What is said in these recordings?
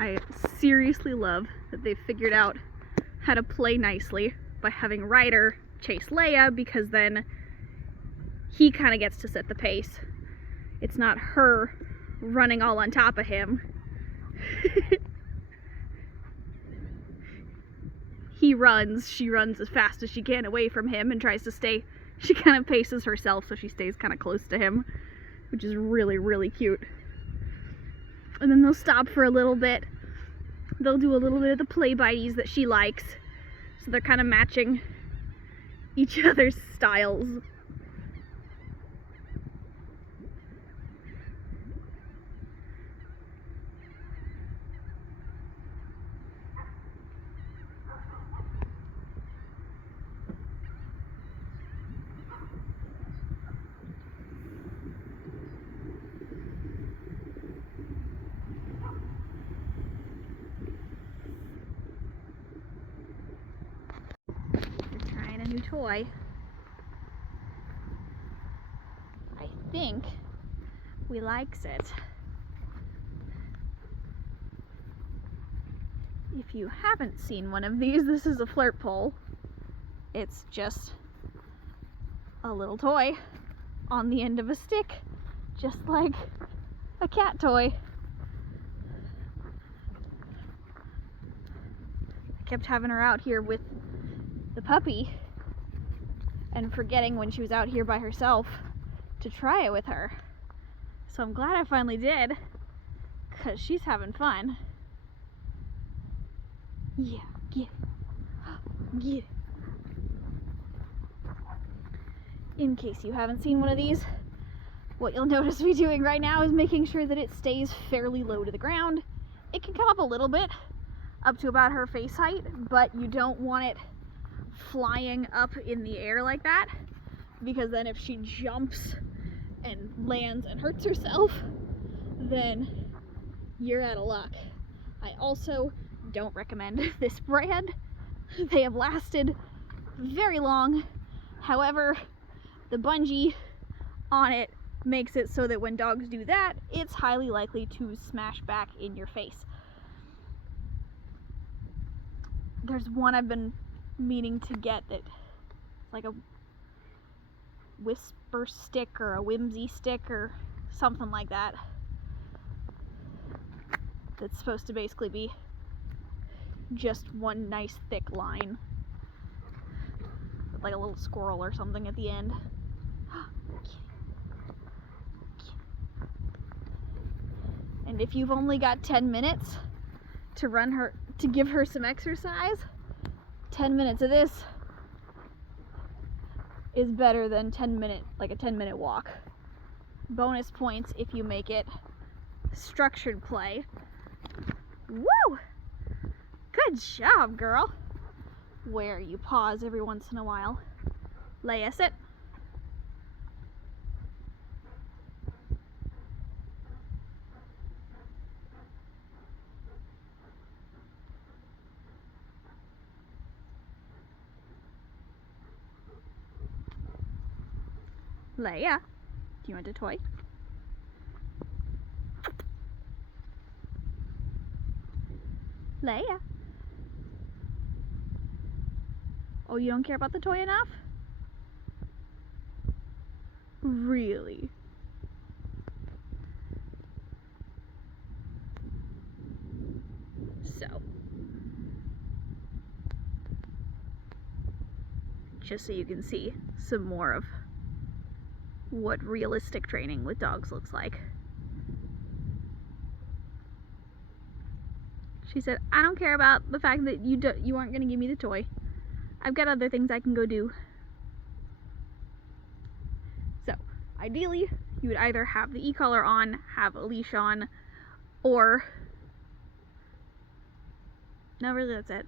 I seriously love that they've figured out how to play nicely by having Ryder chase Leia, because then he kind of gets to set the pace. It's not her running all on top of him. He runs, she runs as fast as she can away from him and tries to stay. She kind of paces herself so she stays kind of close to him, which is really, really cute. And then they'll stop for a little bit. They'll do a little bit of the play bites that she likes. So they're kind of matching each other's styles. Trying a new toy. I think we likes it. If you haven't seen one of these, this is a flirt pole. It's just a little toy on the end of a stick, just like a cat toy. I kept having her out here with the puppy and forgetting when she was out here by herself to try it with her. So I'm glad I finally did, because she's having fun. Yeah, get it. Get it. In case you haven't seen one of these, what you'll notice me doing right now is making sure that it stays fairly low to the ground. It can come up a little bit, up to about her face height, but you don't want it flying up in the air like that, because then if she jumps and lands and hurts herself, then you're out of luck. I also don't recommend this brand. They have lasted very long. However, the bungee on it makes it so that when dogs do that, it's highly likely to smash back in your face. There's one I've been meaning to get that, like a whisper stick or a whimsy stick or something like that, that's supposed to basically be just one nice thick line with like a little squirrel or something at the end. And if you've only got 10 minutes to give her some exercise, 10 minutes of this is better than a 10-minute walk. Bonus points if you make it structured play. Woo! Good job, girl. Where you pause every once in a while. Leia, sit. Leia, do you want a toy? Leia. Oh, you don't care about the toy enough? Really? So, just so you can see some more of what realistic training with dogs looks like. She said, I don't care about the fact that you aren't going to give me the toy. I've got other things I can go do. So, ideally, you would either have the e-collar on, have a leash on, or... No, really, that's it.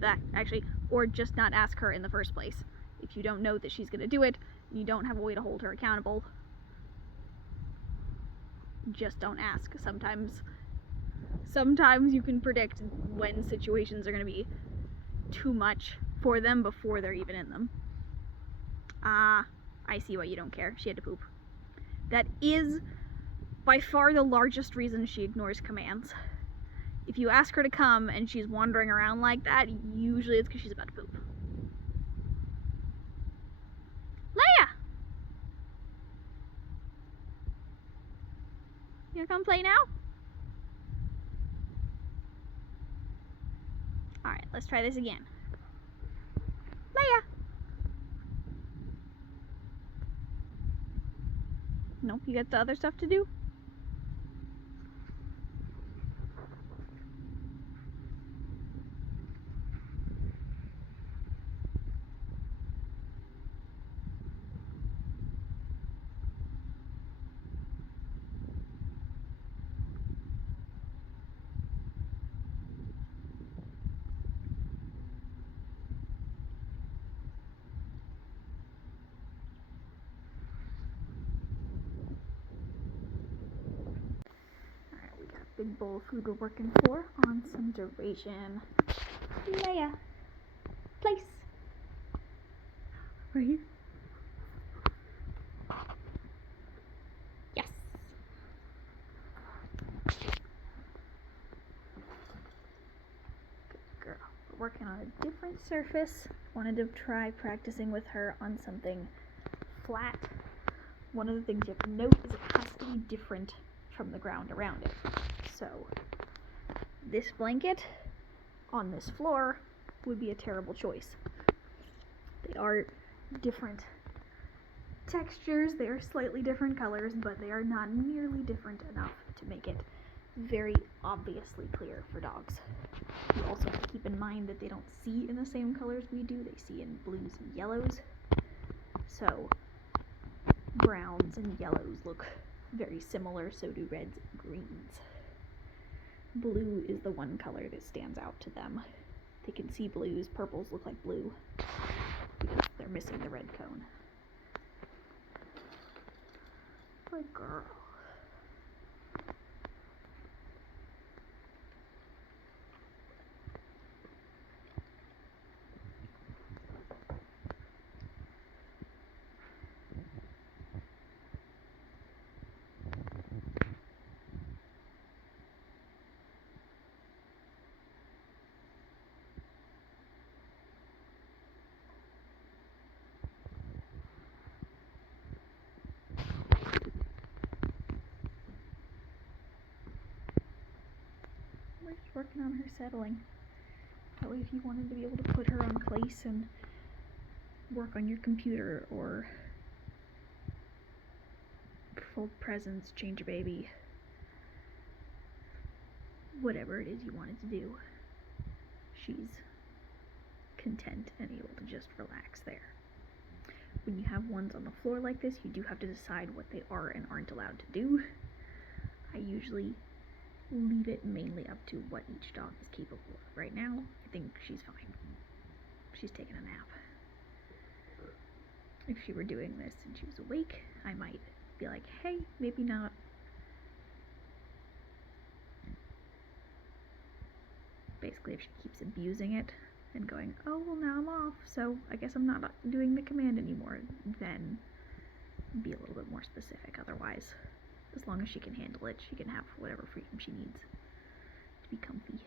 That, actually, or just not ask her in the first place. If you don't know that she's going to do it, you don't have a way to hold her accountable, just don't ask. Sometimes you can predict when situations are going to be too much for them before they're even in them. I see why you don't care. She had to poop. That is by far the largest reason she ignores commands. If you ask her to come and she's wandering around like that, usually it's because she's about to poop. Leia! You gonna come play now? Alright, let's try this again. Leia! Nope, you got the other stuff to do? Big bowl of food we're working for on some duration. Leia, place. Right here. Yes. Good girl. We're working on a different surface. Wanted to try practicing with her on something flat. One of the things you have to note is it has to be different from the ground around it. So this blanket on this floor would be a terrible choice. They are different textures, they are slightly different colors, but they are not nearly different enough to make it very obviously clear for dogs. You also have to keep in mind that they don't see in the same colors we do, they see in blues and yellows. So browns and yellows look very similar, so do reds and greens. Blue is the one color that stands out to them. They can see blues, purples look like blue because they're missing the red cone. Good girl. We're just working on her settling. That way if you wanted to be able to put her on place and work on your computer or fold presents, change a baby, whatever it is you wanted to do, she's content and able to just relax there. When you have ones on the floor like this, you do have to decide what they are and aren't allowed to do. I usually leave it mainly up to what each dog is capable of. Right now, I think she's fine. She's taking a nap. If she were doing this and she was awake, I might be like, hey, maybe not. Basically, if she keeps abusing it and going, oh, well, now I'm off, so I guess I'm not doing the command anymore, then be a little bit more specific. Otherwise, as long as she can handle it, she can have whatever freedom she needs to be comfy.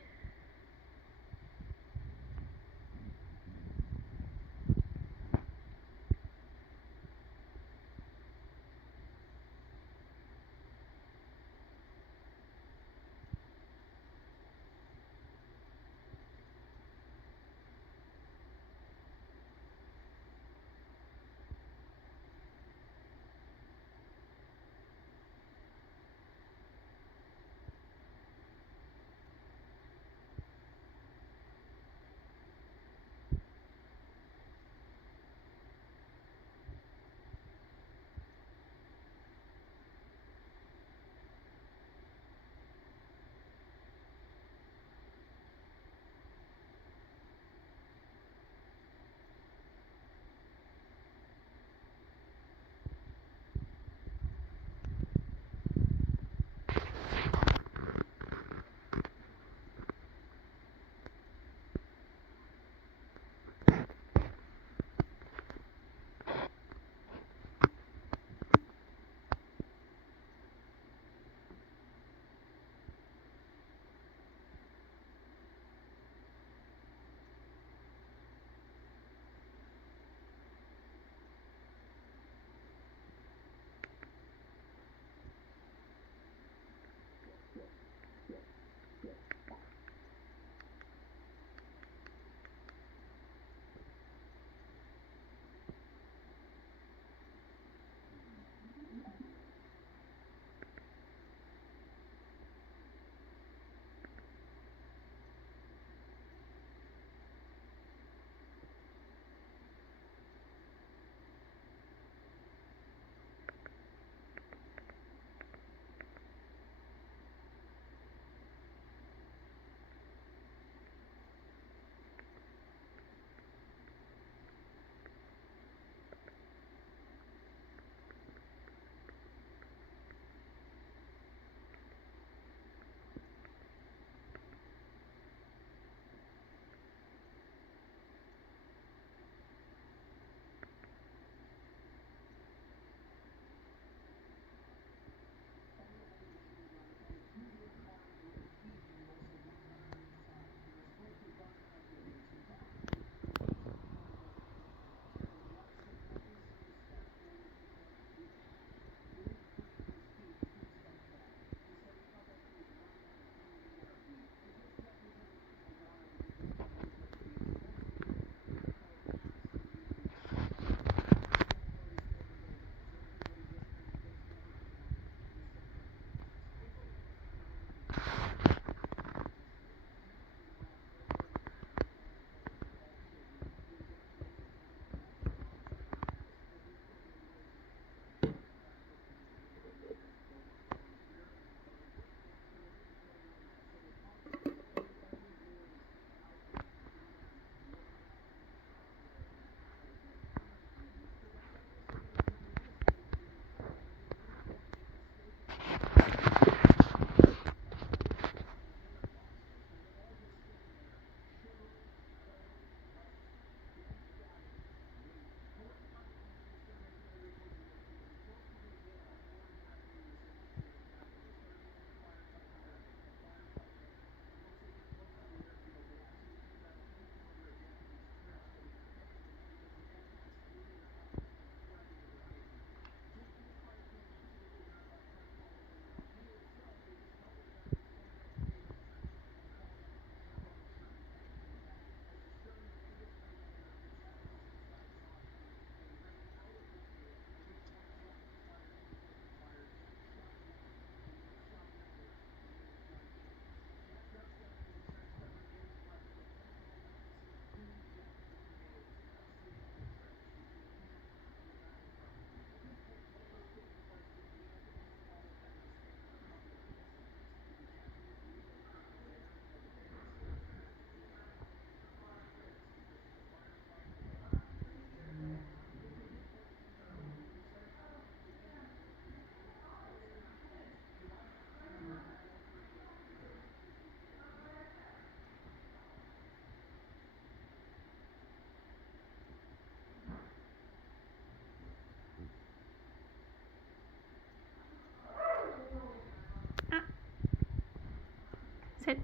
Sit.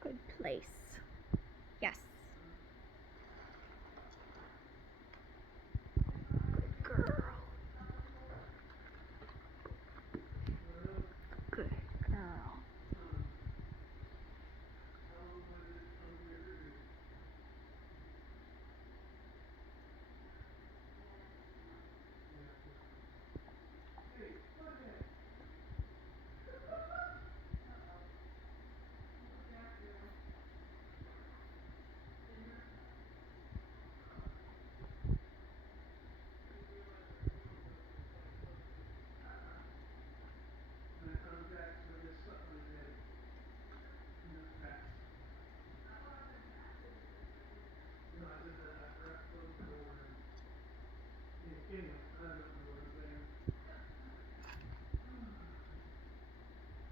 Good place. Yes. Good girl. Good girl.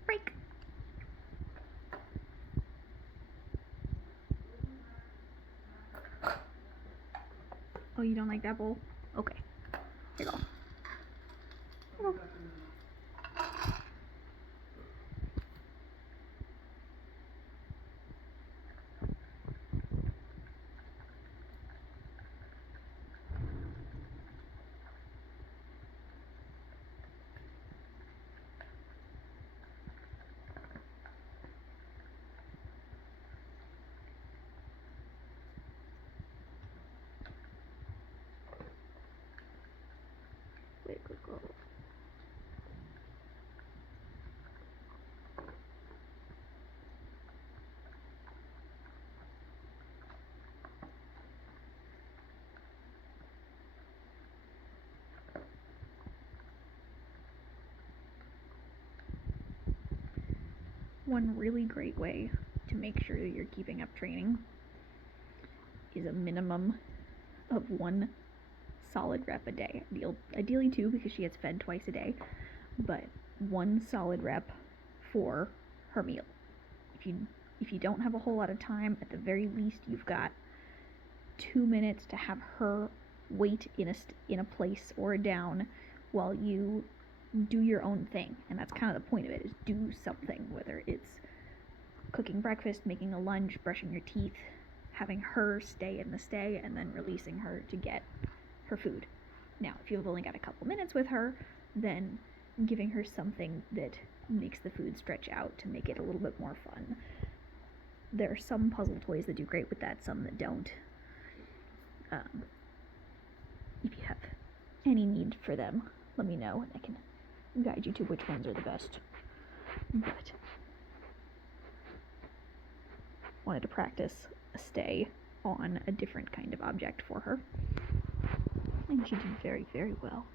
Break. Oh, you don't like that bowl? Okay. Here you go. Here you go. Wait, good girl. One really great way to make sure that you're keeping up training is a minimum of 1 solid rep a day. Ideally 2 because she gets fed twice a day, but 1 solid rep for her meal. If you don't have a whole lot of time, at the very least you've got 2 minutes to have her wait in a place or down while you do your own thing. And that's kind of the point of it, is do something, whether it's cooking breakfast, making a lunch, brushing your teeth, having her stay in the stay, and then releasing her to get her food. Now, if you've only got a couple minutes with her, then giving her something that makes the food stretch out to make it a little bit more fun. There are some puzzle toys that do great with that, some that don't. If you have any need for them, let me know and I can guide you to which ones are the best. But wanted to practice a stay on a different kind of object for her, and she did very, very well.